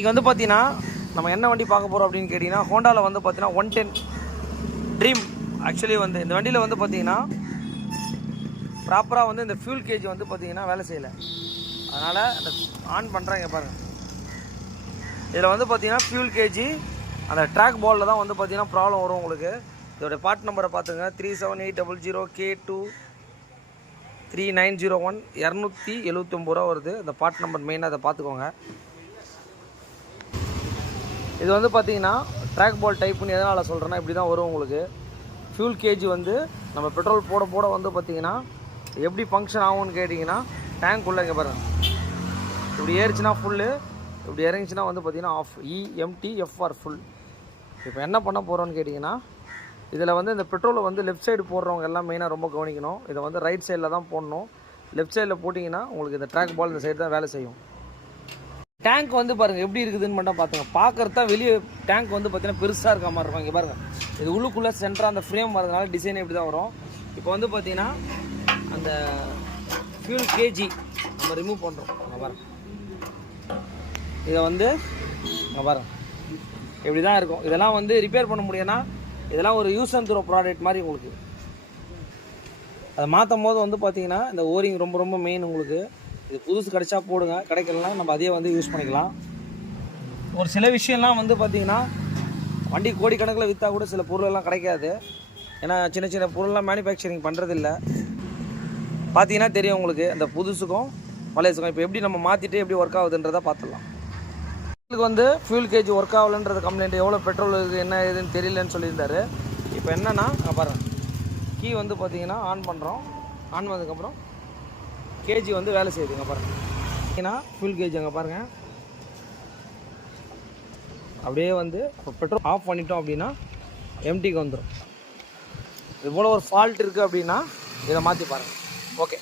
இங்கே வந்து பார்த்தீங்கன்னா நம்ம என்ன வண்டி பார்க்க போகிறோம் அப்படின்னு கேட்டிங்கன்னா ஹோண்டாவில் வந்து பார்த்தீங்கன்னா 110 ட்ரீம். ஆக்சுவலி வந்து இந்த வண்டியில் வந்து பார்த்தீங்கன்னா ப்ராப்பராக வந்து இந்த ஃபியூல் கேஜ் வந்து பார்த்தீங்கன்னா வேலை செய்யலை. அதனால் இந்த ஆன் பண்ணுறாங்க பாருங்கள். இதில் வந்து பார்த்தீங்கன்னா ஃபியூல் கேஜி அந்த ட்ராக் பாலில் தான் வந்து பார்த்தீங்கன்னா ப்ராப்ளம் வரும் உங்களுக்கு. இதோடைய பார்ட் நம்பரை பார்த்துங்க 3780K23901 279 வருது. இந்த பார்ட் நம்பர் மெயினாக அதை பார்த்துக்கோங்க. இது வந்து பார்த்தீங்கன்னா ட்ராக் பால் டைப்புன்னு எதனால் சொல்கிறேன்னா இப்படி தான் வரும் உங்களுக்கு. ஃபியூல் கேஜ் வந்து நம்ம பெட்ரோல் போட போட வந்து பார்த்தீங்கன்னா எப்படி ஃபங்க்ஷன் ஆகும்னு கேட்டிங்கன்னா டேங்க் உள்ள இங்கே பாருங்கள். இப்படி ஏறிச்சுன்னா ஃபுல்லு, இப்படி இறங்கிச்சுன்னா வந்து பார்த்தீங்கன்னா ஆஃப். EMTFR full. இப்போ என்ன பண்ண போகிறோன்னு கேட்டிங்கன்னா இதில் வந்து இந்த பெட்ரோலை வந்து லெஃப்ட் சைடு போடுறவங்க எல்லாம் மெயினாக ரொம்ப கவனிக்கணும். இதை வந்து ரைட் சைடில் தான் போடணும். லெஃப்ட் சைடில் போட்டிங்கன்னா உங்களுக்கு இந்த ட்ராக் பால் இந்த சைடு தான் வேலை செய்யும். டேங்க் வந்து பாருங்கள் எப்படி இருக்குதுன்னு மட்டும் பார்த்துங்க. பார்க்குறது தான் வெளியே டேங்க் வந்து பார்த்தீங்கன்னா பெருசாக இருக்க மாதிரி இருக்கும். இங்கே பாருங்கள், இது உள்ளுக்குள்ளே சென்டராக அந்த ஃப்ரேம் வரதுனால டிசைன் இப்படி தான் வரும். இப்போ வந்து பார்த்தீங்கன்னா அந்த ஃபியூல் கேஜி நம்ம ரிமூவ் பண்ணுறோம். அங்கே பாருங்கள், இதை வந்து இங்கே பாருங்கள் இப்படி தான் இருக்கும். இதெல்லாம் வந்து ரிப்பேர் பண்ண முடியும்னா இதெல்லாம் ஒரு யூஸ் அண்ட் த்ரோ ப்ராடக்ட் மாதிரி உங்களுக்கு. அதை மாற்றும் போது வந்து பார்த்தீங்கன்னா இந்த ஓரிங் ரொம்ப ரொம்ப மெயின் உங்களுக்கு. இது புதுசு கிடைச்சா போடுங்க, கிடைக்கலாம் நம்ம அதே வந்து யூஸ் பண்ணிக்கலாம். ஒரு சில விஷயம்லாம் வந்து பார்த்தீங்கன்னா வண்டி கோடிக்கணக்கில் விற்றா கூட சில பொருளெல்லாம் கிடைக்காது. ஏன்னா சின்ன சின்ன பொருள்லாம் மேனுஃபேக்சரிங் பண்ணுறதில்ல. பார்த்தீங்கன்னா தெரியும் உங்களுக்கு அந்த புதுசுக்கும் பழையசுக்கும். இப்போ எப்படி நம்ம மாற்றிட்டு எப்படி ஒர்க் ஆகுதுன்றதை பார்த்துடலாம். இதுக்கு வந்து ஃபியூல் கேஜ் ஒர்க் ஆகலைன்றது கம்ப்ளைண்ட், எவ்வளோ பெட்ரோல் இருக்குது என்ன ஏதுன்னு தெரியலன்னு சொல்லியிருந்தாரு. இப்போ என்னென்னா பாருங்கள், கீ வந்து பார்த்தீங்கன்னா ஆன் பண்ணுறோம். ஆன் பண்ணதுக்கப்புறம் கேஜி வந்து வேலை செய்யுதுங்க பாருங்கள். ஏன்னா ஃபியூல் கேஜ் அங்கே பாருங்கள் அப்படியே வந்து இப்போ பெட்ரோல் ஆஃப் பண்ணிட்டோம் அப்படின்னா எம்டிக்கு வந்துடும். இது போல் ஒரு ஃபால்ட் இருக்குது அப்படின்னா இதை மாற்றி பாருங்கள். ஓகே.